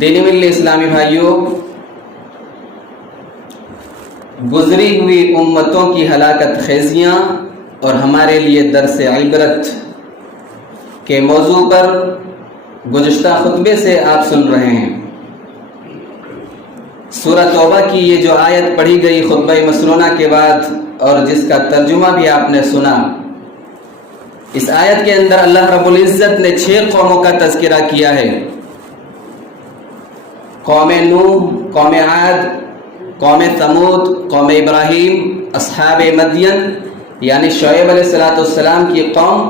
دینی ملی اسلامی بھائیوں، گزری ہوئی امتوں کی ہلاکت خیزیاں اور ہمارے لیے درس عبرت کے موضوع پر گزشتہ خطبے سے آپ سن رہے ہیں۔ سورہ توبہ کی یہ جو آیت پڑھی گئی خطبہ مسنونہ کے بعد اور جس کا ترجمہ بھی آپ نے سنا، اس آیت کے اندر اللہ رب العزت نے 6 قوموں کا تذکرہ کیا ہے۔ قوم نوح، قوم عاد، قوم ثمود، قوم ابراہیم، اصحاب مدین یعنی شعیب علیہ السلام کی قوم،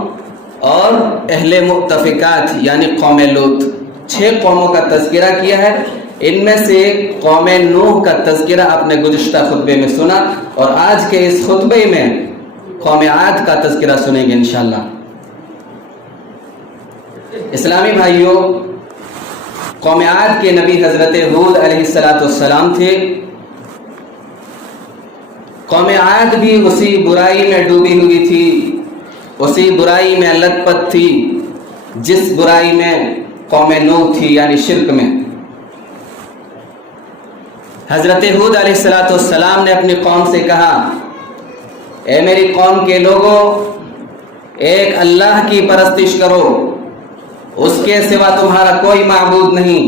اور اہل مؤتفقات یعنی قوم لوط۔ 6 قوموں کا تذکرہ کیا ہے۔ ان میں سے قوم نوح کا تذکرہ آپ نے گزشتہ خطبے میں سنا، اور آج کے اس خطبے میں قوم عاد کا تذکرہ سنیں گے انشاءاللہ۔ اسلامی بھائیوں، قوم عاد کے نبی حضرت ہود علیہ السلام تھے۔ قوم عاد بھی اسی برائی میں ڈوبی ہوئی تھی، اسی برائی میں لت پت تھی جس برائی میں قوم نوح تھی، یعنی شرک میں۔ حضرت ہود علیہ السلام نے اپنی قوم سے کہا، اے میری قوم کے لوگوں، ایک اللہ کی پرستش کرو، اس کے سوا تمہارا کوئی معبود نہیں۔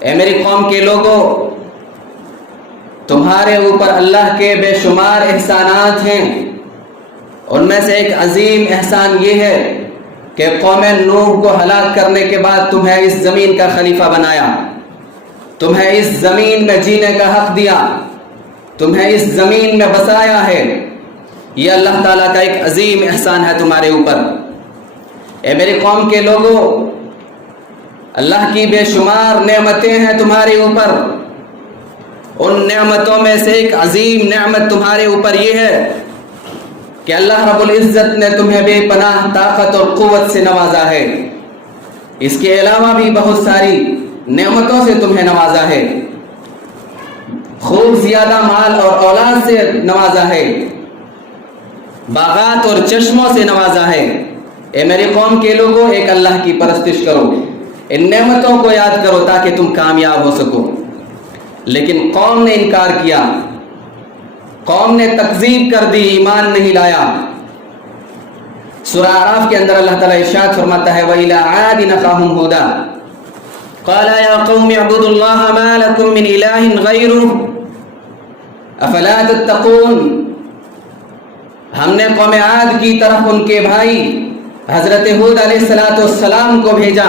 اے میری قوم کے لوگوں، تمہارے اوپر اللہ کے بے شمار احسانات ہیں۔ ان میں سے ایک عظیم احسان یہ ہے کہ قوم نوح کو ہلاک کرنے کے بعد تمہیں اس زمین کا خلیفہ بنایا، تمہیں اس زمین میں جینے کا حق دیا، تمہیں اس زمین میں بسایا ہے۔ یہ اللہ تعالیٰ کا ایک عظیم احسان ہے تمہارے اوپر۔ اے میری قوم کے لوگوں، اللہ کی بے شمار نعمتیں ہیں تمہارے اوپر۔ ان نعمتوں میں سے ایک عظیم نعمت تمہارے اوپر یہ ہے کہ اللہ رب العزت نے تمہیں بے پناہ طاقت اور قوت سے نوازا ہے۔ اس کے علاوہ بھی بہت ساری نعمتوں سے تمہیں نوازا ہے، خوب زیادہ مال اور اولاد سے نوازا ہے، باغات اور چشموں سے نوازا ہے۔ اے میری قوم کے لوگوں، ایک اللہ کی پرستش کرو، ان نعمتوں کو یاد کرو تاکہ تم کامیاب ہو سکو۔ لیکن قوم نے انکار کیا، قوم نے تکذیب کر دی، ایمان نہیں لایا۔ سورہ اعراف کے اندر اللہ تعالیٰ ارشاد فرماتا ہے، وَإِلَىٰ عَادٍ أَخَاهُمْ هُودًا قَالَ يَا قَوْمِ اعْبُدُوا اللَّهَ مَا لَكُم مِّنْ إِلَٰهٍ غَيْرُهُ أَفَلَا تَتَّقُونَ۔ ہم نے قوم عاد کی طرف ان کے بھائی حضرت ہود علیہ السلام کو بھیجا۔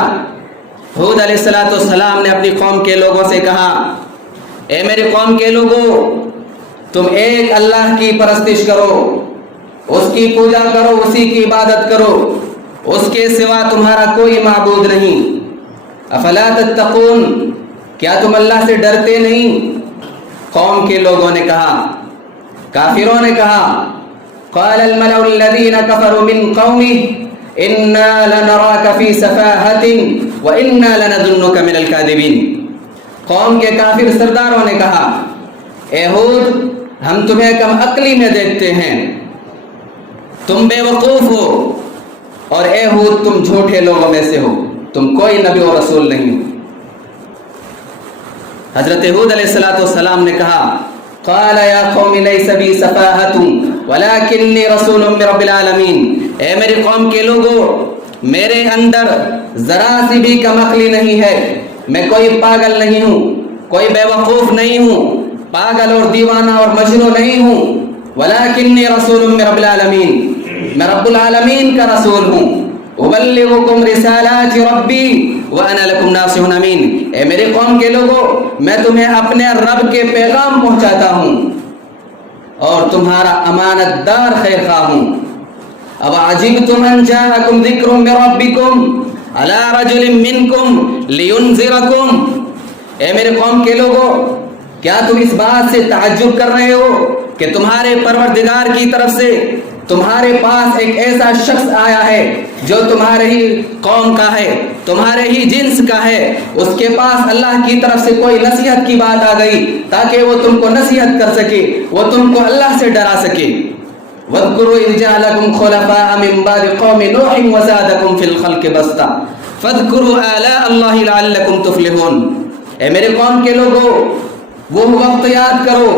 ہود علیہ السلام نے اپنی قوم کے لوگوں سے کہا، اے میری قوم کے لوگوں، تم ایک اللہ کی پرستش کرو، اس کی پوجا کرو، اسی کی عبادت کرو، اس کے سوا تمہارا کوئی معبود نہیں۔ افلا تتقون، کیا تم اللہ سے ڈرتے نہیں؟ قوم کے لوگوں نے کہا، کافروں نے کہا، قال الملأ الذين كفروا من قومه إنا لنراك في سفاهة وإنا لنظنك من الكاذبين۔ قوم کے کافر سرداروں نے کہا، اے ہود، ہم تمہیں کم عقلی میں دیکھتے ہیں، تم بے وقوف ہو، اور اے ہود تم جھوٹے لوگوں میں سے ہو، تم کوئی نبی و رسول نہیں۔ حضرت ہود علیہ السلام نے کہا، قال یا قوم لیس بی سفاہۃ ولکنی رسول من رب العالمین۔ اے میری قوم کے لوگوں، میرے اندر ذرا سی بھی کم عقلی نہیں ہے، میں کوئی پاگل نہیں ہوں، کوئی بے وقوف نہیں ہوں، پاگل اور دیوانہ اور مجنون نہیں ہوں۔ ولکنی رسول من رب العالمین، میں رب العالمین کا رسول ہوں۔ ابلغکم رسالات ربی وانا لکم ناصح امین۔ اے میری قوم کے لوگوں، میں تمہیں اپنے رب کے پیغام پہنچاتا ہوں اور تمہارا امانت دار خیر خواہ ہوں۔ اب عجبتم ان جاءکم ذکر من ربکم علی رجل منکم لینذرکم۔ اے میرے قوم کے لوگوں، کیا تم اس بات سے تعجب کر رہے ہو کہ تمہارے پروردگار کی طرف سے تمہارے پاس ایک ایسا شخص آیا ہے جو تمہارے ہی قوم کا ہے، تمہارے ہی جنس کا ہے، اس کے پاس اللہ کی طرف سے کوئی نصیحت کی بات آ گئی تاکہ وہ تم کو نصیحت کر سکے، وہ تم کو اللہ سے ڈرا سکے۔ وَاذْكُرُوا إِذْ جَعَلَكُمْ خُلَفَاءَ مِنْ بَعْدِ قَوْمِ نُوحٍ وَزَادَكُمْ فِي الْخَلْقِ بَسْطًا فَاذْكُرُوا آلَاءَ اللَّهِ لَعَلَّكُمْ تُفْلِحُونَ، اے میرے قوم کے لوگوں وہ وقت یاد کرو،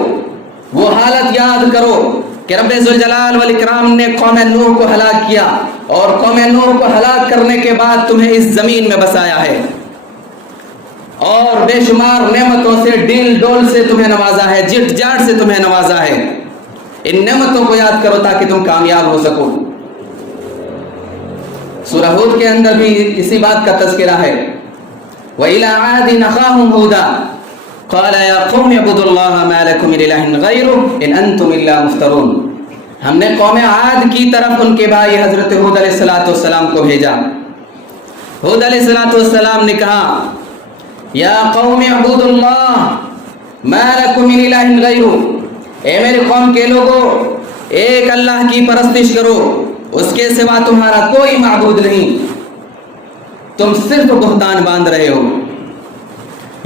وہ حالت یاد کرو کہ رب ذوالجلال والاکرام نے قوم نوح کو ہلاک کیا، اور قوم نوح کو ہلاک کرنے کے بعد تمہیں اس زمین میں بسایا ہے، اور بے شمار نعمتوں سے ڈیل ڈول سے تمہیں نوازا ہے، جٹ جاٹ سے تمہیں نوازا ہے۔ ان نعمتوں کو یاد کرو تاکہ تم کامیاب ہو سکو۔ سورہ ہود کے اندر بھی اسی بات کا تذکرہ ہے، وَإِلَىٰ عَادٍ أَخَاهُمْ هُودًا قَالَ يَا قَوْمِ اعْبُدُوا اللَّهَ مَا لَكُمْ مِنْ إِلَٰهٍ غَيْرُهُ إِنْ أَنْتُمْ إِلَّا مُفْتَرُونَ۔ ہم نے قوم عاد کی طرف ان کے بھائی حضرت ہود علیہ السلام کو بھیجا۔ ہود علیہ السلام نے کہا یا قوم اعبدوا اللہ ما لکم من الہ غیرہ، اے میرے قوم کے لوگوں ایک اللہ کی پرستش کرو، اس کے سوا تمہارا کوئی معبود نہیں، تم صرف بہتان باندھ رہے ہو۔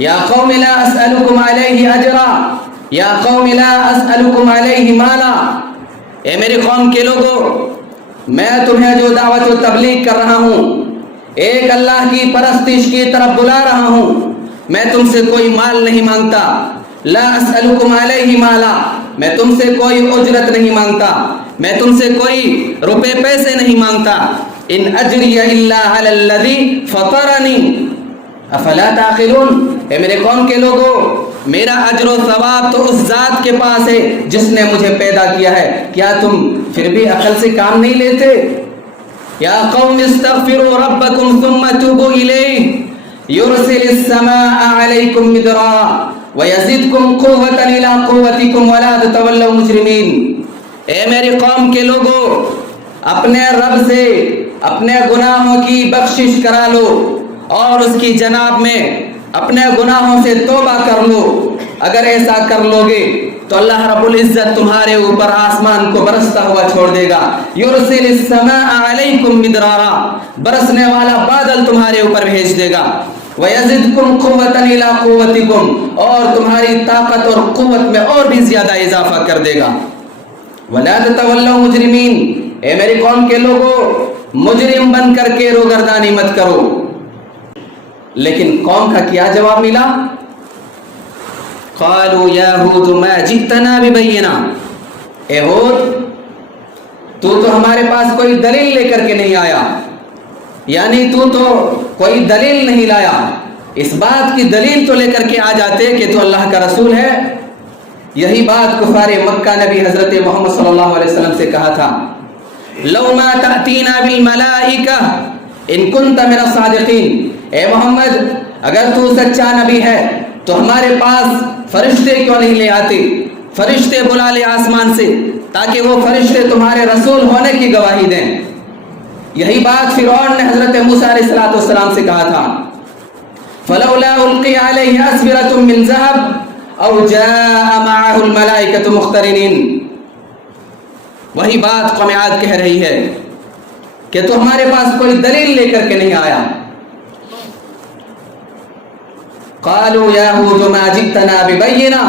یا قوم لا اسألکم علیہ اجرا یا قوم لا اسألکم علیہ مالا، اے میرے قوم کے لوگوں میں تمہیں جو دعوت و تبلیغ کر رہا ہوں، ایک اللہ کی پرستش کی طرف بلا رہا ہوں، میں تم سے کوئی مال نہیں مانگتا، لا اسألکم علیہ مالا، میں تم سے کوئی اجرت نہیں مانگتا، میں تم سے کوئی روپے پیسے نہیں مانگتا، ان اجری الا علی الذی فطرنی افلا تعقلون، اے میرے قوم کے لوگوں میرا اجر و ثواب تو اس ذات کے پاس ہے جس نے مجھے پیدا کیا ہے، کیا تم پھر بھی عقل سے کام نہیں لیتے؟ یا قوم استغفروا ربکم ثم توبوا الیہ یرسل السماء علیکم مدرارا ویزدکم قوة الی قوتکم ولا تتولوا مجرمین، اے میری قوم کے لوگوں اپنے رب سے اپنے گناہوں کی بخشش کرا لو اور اس کی جناب میں اپنے گناہوں سے توبہ کر لو، اگر ایسا کر لو گے تو اللہ رب العزت تمہارے اوپر آسمان کو برستا ہوا چھوڑ دے گا، یرسل السماء علیکم مدرارا، برسنے والا بادل تمہارے اوپر بھیج دے گا، وَيَزِدْكُمْ قُوَّةً إِلَىٰ قُوَّتِكُمْ، اور تمہاری طاقت اور قوت میں اور بھی زیادہ اضافہ کر دے گا، وَلَا تَتَوَلَّوْا مُجْرِمِينَ، اے میری قوم کے لوگوں مجرم بن کر کے روگردانی مت کرو۔ لیکن قوم کا کیا جواب ملا؟ قَالُوا يَا هُودُ مَا جِئْتَنَا بِبَيِّنَةٍ، اے ہود تو ہمارے پاس کوئی دلیل لے کر کے نہیں آیا، یعنی تو کوئی دلیل نہیں لایا، اس بات کی دلیل تو لے کر کے آ جاتے کہ تو اللہ کا رسول ہے۔ یہی بات کفار مکہ نبی حضرت محمد صلی اللہ علیہ وسلم سے کہا تھا، لو ما تأتینا بالملائکہ ان کنت من الصادقین، اے محمد اگر تو سچا نبی ہے تو ہمارے پاس فرشتے کیوں نہیں لے آتے، فرشتے بلا لے آسمان سے تاکہ وہ فرشتے تمہارے رسول ہونے کی گواہی دیں۔ یہی بات فرعون نے حضرت موسیٰ علیہ السلام سے کہا تھا، فلولا القی علیہ اسورۃ من ذہب او جاء معہ الملائکۃ مقترنین، وہی بات قوم عاد کہہ رہی ہے کہ تو ہمارے پاس کوئی دلیل لے کر کے نہیں آیا۔ قالوا یا ہود ما جئتنا ببینہ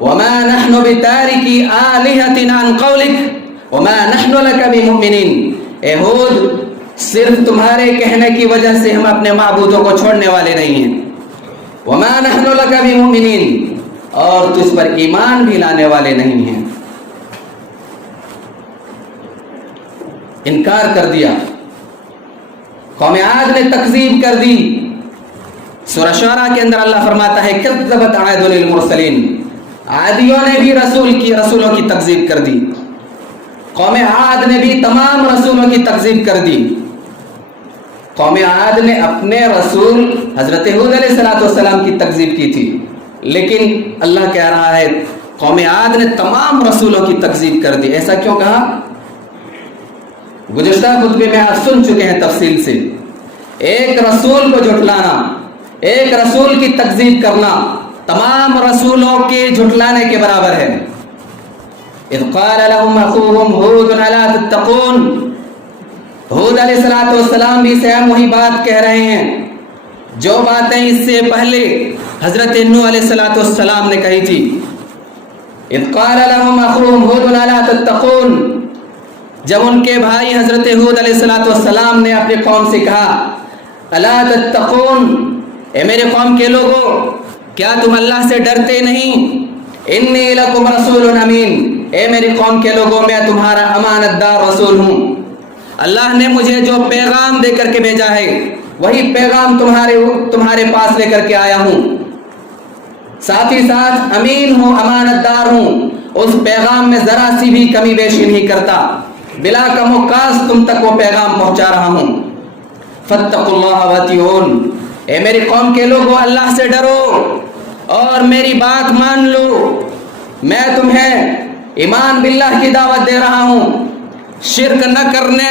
وما نحن بتارکی آلہتنا عن قولک وما نحن لک بمؤمنین، اے ہود صرف تمہارے کہنے کی وجہ سے ہم اپنے معبودوں کو چھوڑنے والے نہیں ہیں، وما نحن لک بمؤمنین، اور تجھ پر ایمان بھی لانے والے نہیں ہیں۔ انکار کر دیا، قوم عاد نے تکذیب کر دی۔ سورہ شعراء کے اندر اللہ فرماتا ہے کذبت عاد المرسلین، عادیوں نے بھی رسولوں کی تکذیب کر دی، قوم عاد نے بھی تمام رسولوں کی تکذیب کر دی۔ قوم عاد نے اپنے رسول حضرت ہود علیہ السلام کی تکذیب کی تھی، لیکن اللہ کہہ رہا ہے قوم عاد نے تمام رسولوں کی تکذیب کر دی۔ ایسا کیوں کہا؟ گزشتہ خطبے میں آپ سن چکے ہیں تفصیل سے، ایک رسول کو جھٹلانا، ایک رسول کی تکذیب کرنا تمام رسولوں کے جھٹلانے کے برابر ہے۔ اذ قال لهم اخوهم هود الا تتقون، ہود علیہ السلام بھی سیم وہی بات کہہ رہے ہیں جو باتیں اس سے پہلے حضرت نوح علیہ السلام نے کہی تھی۔ اذ قال لهم اخوهم هود الا تتقون، جب ان کے بھائی حضرت ہود علیہ السلام نے اپنی قوم سے کہا الا تتقون، اے میرے قوم کے لوگوں کیا تم اللہ سے ڈرتے نہیں؟ انی لکم رسول امین، اے میری قوم کے لوگوں میں تمہارا امانت دار رسول ہوں، اللہ نے مجھے جو پیغام دے کر کے بھیجا ہے وہی پیغام تمہارے پاس لے کر کے آیا ہوں، ساتھ ہی ساتھ امین ہوں، امانت دار ہوں، اس پیغام میں ذرا سی بھی کمی بیشی نہیں کرتا، بلا کم و کاس تم تک وہ پیغام پہنچا رہا ہوں۔ فاتقوا اللہ واطیعون، اے میری قوم کے لوگوں اللہ سے ڈرو اور میری بات مان لو، میں تمہیں ایمان باللہ کی دعوت دے رہا ہوں، شرک نہ کرنے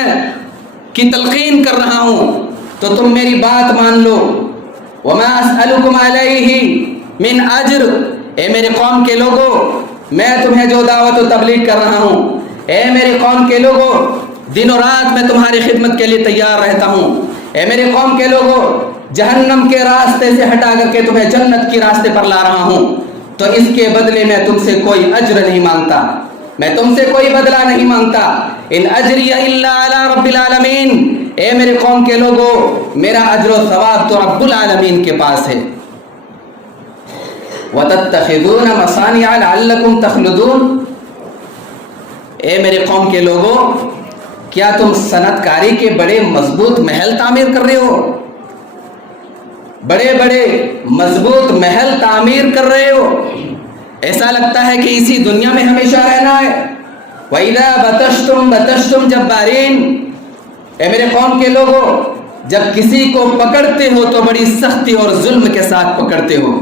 کی تلقین کر رہا ہوں، تو تم میری بات مان لو۔ وما اسألکم علیہ من اجر، اے میرے قوم کے لوگوں میں تمہیں جو دعوت و تبلیغ کر رہا ہوں، اے میرے قوم کے لوگوں دن و رات میں تمہاری خدمت کے لیے تیار رہتا ہوں، اے میرے قوم کے لوگوں جہنم کے راستے سے ہٹا کر کے تمہیں جنت کے راستے پر لا رہا ہوں، تو اس کے بدلے میں تم سے کوئی اجر نہیں مانگتا، میں تم سے کوئی بدلہ نہیں مانگتا۔ ان اجری الا علی رب العالمین، اے میرے قوم کے لوگوں میرا اجر و ثواب تو رب العالمین کے پاس ہے۔ وَتَتَّخِذُونَ مَصَانِعَ لَعَلَّكُمْ تَخْلُدُونَ، اے میرے قوم کے لوگوں کیا تم صنعت کاری کے بڑے مضبوط محل تعمیر کر رہے ہو؟ بڑے بڑے مضبوط محل تعمیر کر رہے ہو، ایسا لگتا ہے کہ اسی دنیا میں ہمیشہ رہنا ہے۔ وَإِذَا بَطَشْتُمْ بَطَشْتُمْ جَبَّارِينَ، اے میرے قوم کے لوگوں جب کسی کو پکڑتے ہو تو بڑی سختی اور ظلم کے ساتھ پکڑتے ہو،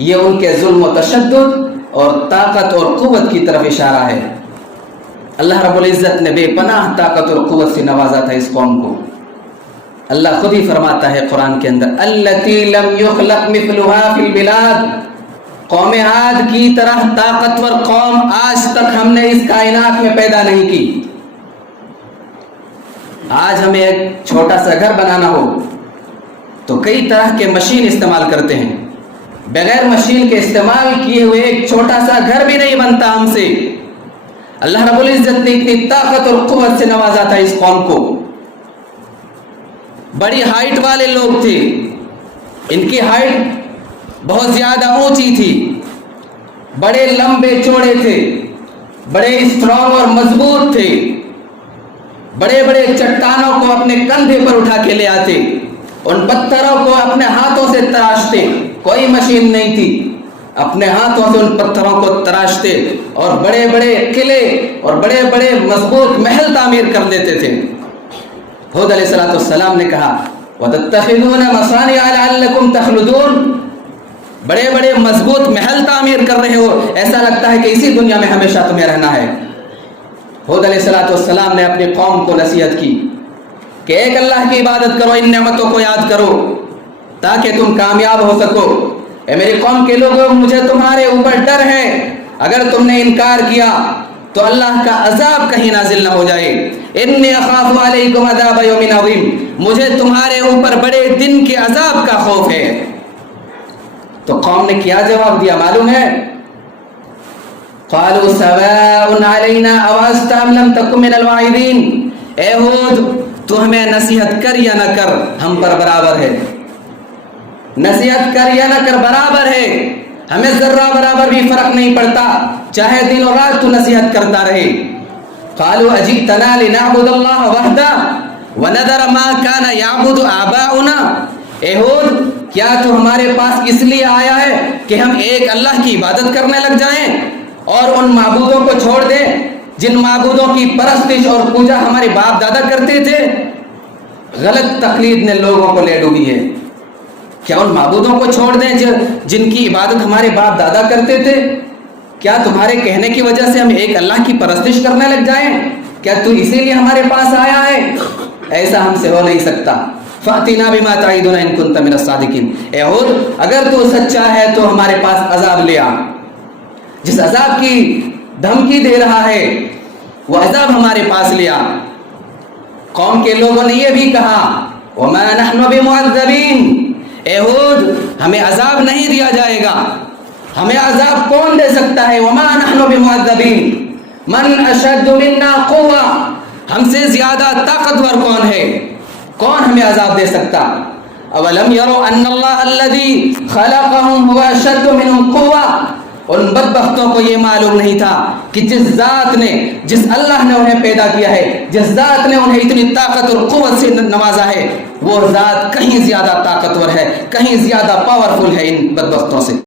یہ ان کے ظلم و تشدد اور طاقت اور قوت کی طرف اشارہ ہے۔ اللہ رب العزت نے بے پناہ طاقت اور قوت سے نوازا تھا اس قوم کو۔ اللہ خود ہی فرماتا ہے قرآن کے اندر التی لم یخلق مثلها فی البلاد، قوم عاد کی طرح طاقتور قوم آج تک ہم نے اس کائنات میں پیدا نہیں کی۔ آج ہمیں ایک چھوٹا سا گھر بنانا ہو تو کئی طرح کے مشین استعمال کرتے ہیں، بغیر مشین کے استعمال کیے ہوئے ایک چھوٹا سا گھر بھی نہیں بنتا ہم سے۔ اللہ رب العزت نے اتنی طاقت اور قوت سے نوازا تھا اس قوم کو۔ بڑی ہائٹ والے لوگ تھے، ان کی ہائٹ بہت زیادہ اونچی تھی، بڑے لمبے چوڑے تھے، بڑے اسٹرانگ اور مضبوط تھے، بڑے بڑے چٹانوں کو اپنے کندھے پر اٹھا کے لے آتے، ان پتھروں کو اپنے ہاتھوں سے تراشتے، کوئی مشین نہیں تھی، اپنے ہاتھوں سے ان پتھروں کو تراشتے اور بڑے بڑے قلعے اور بڑے بڑے مضبوط محل تعمیر کر لیتے تھے۔ ہود علیہ السلام نے کہا وَتَتَّخِذُونَ مَصَانِعَ لَعَلَّكُمْ تَخْلُدُونَ، بڑے بڑے مضبوط محل تعمیر کر رہے ہو، ایسا لگتا ہے کہ اسی دنیا میں ہمیشہ تمہیں رہنا ہے۔ ہود علیہ السلام نے اپنی قوم کو نصیحت کی کہ ایک اللہ کی عبادت کرو، ان نعمتوں کو یاد کرو تاکہ تم کامیاب ہو سکو۔ اے میری قوم کے لوگوں مجھے تمہارے اوپر ڈر ہے، اگر تم نے انکار کیا تو اللہ کا عذاب کہیں نازل نہ ہو جائے۔ انی اخاف علیکم عذاب یوم عظیم، مجھے تمہارے اوپر بڑے دن کے عذاب کا خوف ہے۔ تو قوم نے کیا جواب دیا معلوم ہے؟ قالوا سواء علینا اوعظت ام لم تکن من الواعظین، اے ہود تو ہمیں نصیحت کر یا نہ کر ہم پر برابر ہے، نصیحت کر یا نہ کر برابر ہے، ہمیں ذرہ برابر بھی فرق نہیں پڑتا، چاہے دن اور رات تو نصیحت کرتا رہے۔ قالوا اجئتنا لنعبد اللہ وحدہ ونذر ما کان یعبد آباؤنا، اے ہود کیا تو ہمارے پاس اس لیے آیا ہے کہ ہم ایک اللہ کی عبادت کرنے لگ جائیں اور ان معبودوں کو چھوڑ دیں جن معبودوں کی پرستش اور پوجا ہمارے باپ دادا کرتے تھے؟ غلط تقلید نے لوگوں کو لے ڈوبی ہے۔ کیا ان معبودوں کو چھوڑ دیں جن کی عبادت ہمارے باپ دادا کرتے تھے؟ کیا تمہارے کہنے کی وجہ سے ہم ایک اللہ کی پرستش کرنے لگ جائیں؟ کیا تو اسی لیے ہمارے پاس آیا ہے؟ ایسا ہم سے ہو نہیں سکتا۔ فَأْتِنَا بِمَا تَعِدُنَا إِن كُنتَ مِنَ الصَّادِقِينَ، اے ہود اگر تو سچا ہے تو ہمارے پاس عذاب لے آ، جس عذاب کی دھمکی دے رہا ہے وہ عذاب ہمارے پاس لے آ۔ قوم کے لوگوں نے یہ بھی کہا وَمَا نَحْنُ بِمُعَذَّبِينَ، اے ہود ہمیں عذاب نہیں دیا جائے گا، ہمیں عذاب کون دے سکتا ہے؟ وَمَا نَحْنُ بِمُعَذَّبِينَ مَنْ أَشَدُّ مِنَّا قُوَّةً، ہم سے زیادہ طاقتور کون ہے؟ کون ہمیں عذاب دے سکتا؟ اولم یروا ان اللہ الذی خلقهم هو اشد منهم قوة. ان بدبختوں کو یہ معلوم نہیں تھا کہ جس اللہ نے انہیں پیدا کیا ہے، جس ذات نے انہیں اتنی طاقت اور قوت سے نوازا ہے، وہ ذات کہیں زیادہ طاقتور ہے، کہیں زیادہ پاورفل ہے ان بدبختوں سے.